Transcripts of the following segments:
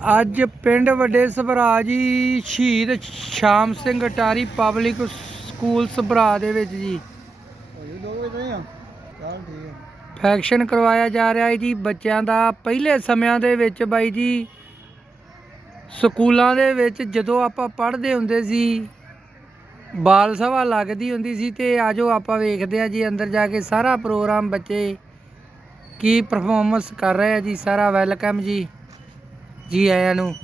ਅੱਜ ਪਿੰਡ ਵੱਡੇ ਸਭਰਾ ਜੀ ਸ਼ਹੀਦ ਸ਼ਾਮ ਸਿੰਘ ਅਟਾਰੀ ਪਬਲਿਕ ਸਕੂਲ ਸਭਰਾ ਦੇ ਵਿੱਚ ਜੀ। ਫੈਕਸ਼ਨ ਕਰਵਾਇਆ ਜਾ ਰਿਹਾ ਹੈ ਜੀ। ਬੱਚਿਆਂ ਦਾ ਪਹਿਲੇ ਸਮਿਆਂ ਦੇ ਵਿੱਚ ਬਾਈ ਜੀ ਸਕੂਲਾਂ ਦੇ ਵਿੱਚ ਜਦੋਂ ਆਪਾਂ ਪੜ੍ਹਦੇ ਹੁੰਦੇ ਸੀ ਬਾਲ ਸਭਾ ਲੱਗਦੀ ਹੁੰਦੀ ਸੀ ਤੇ ਆਜੋ ਆਪਾਂ ਵੇਖਦੇ ਆ ਜੀ ਅੰਦਰ ਜਾ ਕੇ ਸਾਰਾ ਪ੍ਰੋਗਰਾਮ ਬੱਚੇ ਕੀ ਪਰਫਾਰਮੈਂਸ ਕਰ ਰਹੇ ਆ ਜੀ ਸਾਰਾ ਵੈਲਕਮ ਜੀ। ਜੀ ਆਇਆਂ ਨੂੰ।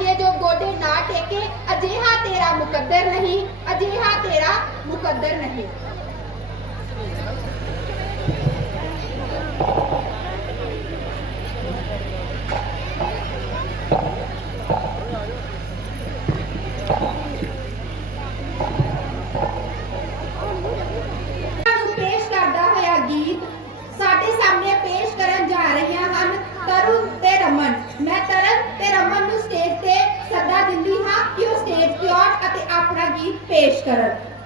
ਅੱਗੇ ਜੋ ਗੋਡੇ ਨਾ ਟੇਕੇ, ਅਜਿਹਾ ਤੇਰਾ ਮੁਕੱਦਰ ਨਹੀਂ, ਅਜਿਹਾ ਤੇਰਾ ਮੁਕੱਦਰ ਨਹੀਂ। ਨੂੰ ਪੇਸ਼ ਕਰਦਾ ਹੋਇਆ ਗੀਤ ਸਾਡੇ ਸਾਹਮਣੇ ਪੇਸ਼ ਕਰਨ ਜਾ ਰਹੀਆਂ ਹਨ ਤਰੁਣ ਤੇ ਰਮਨ ਮੈਂ ਤਰਨ ਤੇ ਰਮਨ ਨੂੰ ਸਟੇਜ ਤੇ ਸੱਦਾ ਦਿੰਦੀ ਹਾਂ ਕਿ ਉਹ ਸਟੇਜ ਤੇ ਆਉਣ ਅਤੇ ਆਪਣਾ ਗੀਤ ਪੇਸ਼ ਕਰਨ।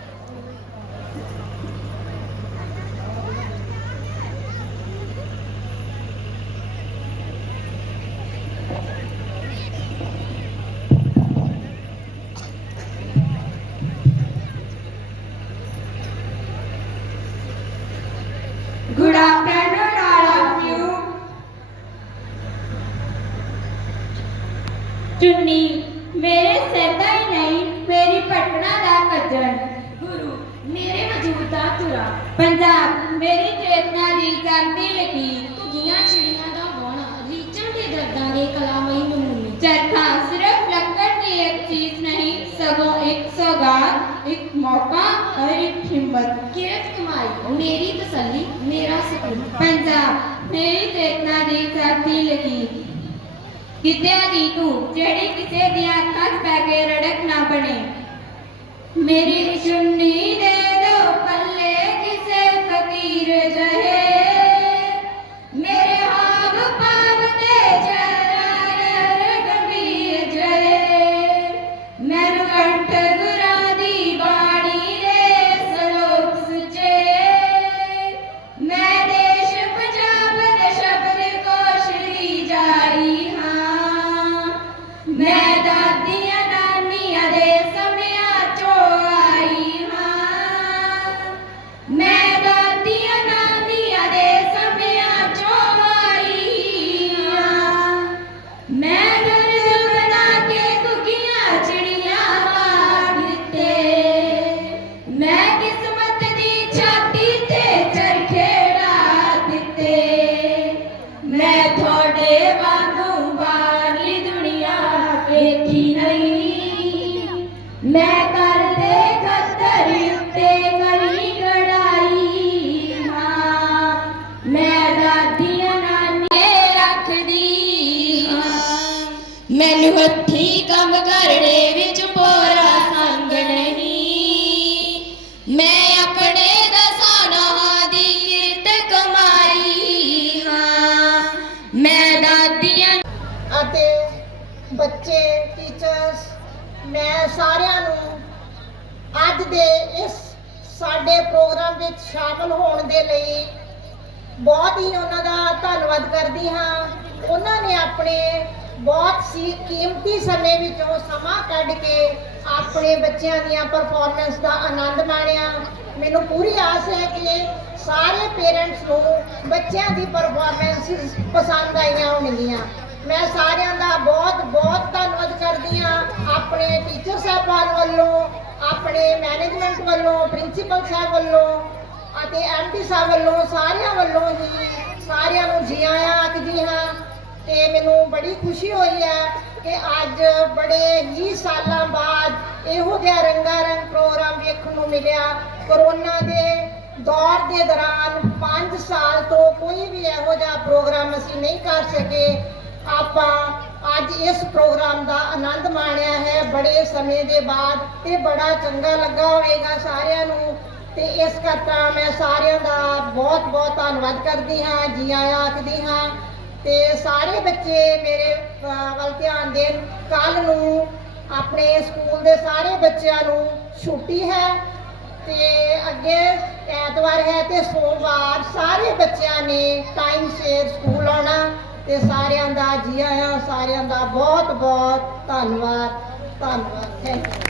ਮੇਰੀ ਚੇਤਨਾ ਦੀ ਜਾਂਦੀ ਲਕੀ ਘੁੱਗੀਆਂ ਚਿੜੀਆਂ ਦਾ ਗਾਉਣਾ ਰੀਚਾਂ ਦੇ ਦਰਦਾਂ ਦੇ ਕਲਾਮਈ ਨਮੂਨੇ ਚਰਖਾ ਸਿਰਫ ਲੱਕੜ ਦੀ ਇੱਕ ਚੀਜ਼ ਨਹੀਂ ਸਗੋਂ ਇੱਕ ਸੌਗਾਤ ਇੱਕ ਮੌਕਾ ਔਰ ਇੱਕ ਹਿੰਮਤ ਕਿਰਤ ਕਮਾਈ ਮੇਰੀ ਤਸੱਲੀ ਮੇਰਾ ਸਕੂਨ ਪੰਜਾਬ ਮੇਰੀ ਚੇਤਨਾ ਦੀ ਜਾਂਦੀ ਲਕੀ ਵਿਦਿਆ ਦੀ ਤੂੰ ਜਿਹੜੀ ਕਿਸੇ ਦੀਆਂ ਅੱਖਾਂ 'ਚ ਪੈ ਕੇ ਰੜਕ ਨਾ ਬਣੇ ਮੇਰੀ ਚੁੰਨੀ ਦੇ ਦੇ ਇਸ ਸਾਡੇ ਪ੍ਰੋਗਰਾਮ ਵਿੱਚ ਸ਼ਾਮਲ ਹੋਣ ਦੇ ਲਈ ਬਹੁਤ ਹੀ ਉਹਨਾਂ ਦਾ ਧੰਨਵਾਦ ਕਰਦੀ ਹਾਂ। ਉਹਨਾਂ ਨੇ ਆਪਣੇ ਬਹੁਤ ਸੀ ਕੀਮਤੀ ਸਮੇਂ ਵਿੱਚੋਂ ਸਮਾਂ ਕੱਢ ਕੇ ਆਪਣੇ ਬੱਚਿਆਂ ਦੀਆਂ ਪਰਫਾਰਮੈਂਸ ਦਾ ਆਨੰਦ ਮਾਣਿਆ। ਮੈਨੂੰ ਪੂਰੀ ਆਸ ਹੈ ਕਿ ਸਾਰੇ ਪੇਰੈਂਟਸ ਨੂੰ ਬੱਚਿਆਂ ਦੀ ਪਰਫਾਰਮੈਂਸ ਪਸੰਦ ਆਈਆਂ ਹੋਣਗੀਆਂ। ਮੈਂ ਸਾਰਿਆਂ ਦਾ ਬਹੁਤ ਬਹੁਤ ਧੰਨਵਾਦ ਕਰਦੀ ਹਾਂ। ਆਪਣੇ ਟੀਚਰ ਸਾਹਿਬਾਨ ਵੱਲੋਂ ਆਪਣੇ ਮੈਨੇਜਮੈਂਟ ਵੱਲੋਂ ਪ੍ਰਿੰਸੀਪਲ ਸਾਹਿਬ ਵੱਲੋਂ ਅਤੇ ਐਮਪੀ ਸਾਹਿਬ ਵੱਲੋਂ, ਸਾਰਿਆਂ ਵੱਲੋਂ ਹੀ ਸਾਰਿਆਂ ਨੂੰ ਜੀ ਆਇਆਂ ਆਖਦੀ ਹਾਂ। ਤੇ ਮੈਨੂੰ ਬੜੀ ਖੁਸ਼ੀ ਹੋਈ ਹੈ ਕਿ ਅੱਜ ਬੜੇ ਹੀ ਸਾਲਾਂ ਬਾਅਦ ਇਹੋ ਜਿਹਾ ਰੰਗਾਰੰਗ ਪ੍ਰੋਗਰਾਮ ਵੇਖਣ ਨੂੰ ਮਿਲਿਆ। ਕਰੋਨਾ ਦੇ ਦੌਰ ਦੇ ਦੌਰਾਨ 5 ਸਾਲ ਤੋਂ ਕੋਈ ਵੀ ਇਹੋ ਜਿਹਾ ਪ੍ਰੋਗਰਾਮ ਅਸੀਂ ਨਹੀਂ ਕਰ ਸਕੇ। ਆਪਾਂ ਅੱਜ ਇਸ ਪ੍ਰੋਗਰਾਮ ਦਾ ਆਨੰਦ ਮਾਣਿਆ ਹੈ। ਬੜੇ ਸਮੇਂ ਦੇ ਬਾਅਦ ਤੇ ਬੜਾ ਚੰਗਾ ਲੱਗਾ ਹੋਵੇਗਾ ਸਾਰਿਆਂ ਨੂੰ। ਤੇ ਇਸ ਕਰਤਾ ਮੈਂ ਸਾਰਿਆਂ ਦਾ ਬਹੁਤ ਬਹੁਤ ਧੰਨਵਾਦ ਕਰਦੀ ਹਾਂ ਜੀ ਆਇਆਂ ਆਖਦੀ ਹਾਂ। ਤੇ ਸਾਰੇ ਬੱਚੇ ਮੇਰੇ ਵੱਲ ਧਿਆਨ ਦੇਣ। ਕੱਲ ਨੂੰ ਆਪਣੇ ਸਕੂਲ ਦੇ ਸਾਰੇ ਬੱਚਿਆਂ ਨੂੰ ਛੁੱਟੀ ਹੈ ਤੇ ਅੱਗੇ ਐਤਵਾਰ ਹੈ ਤੇ ਸੋਮਵਾਰ ਸਾਰੇ ਬੱਚਿਆਂ ਨੇ ਟਾਈਮ ਸਿਰ ਸਕੂਲ ਆਉਣਾ। ਤੇ ਸਾਰਿਆਂ ਦਾ ਜੀ ਆਇਆਂ ਸਾਰਿਆਂ ਦਾ ਬਹੁਤ ਬਹੁਤ ਧੰਨਵਾਦ ਧੰਨਵਾਦ ਥੈਂਕ ਯੂ।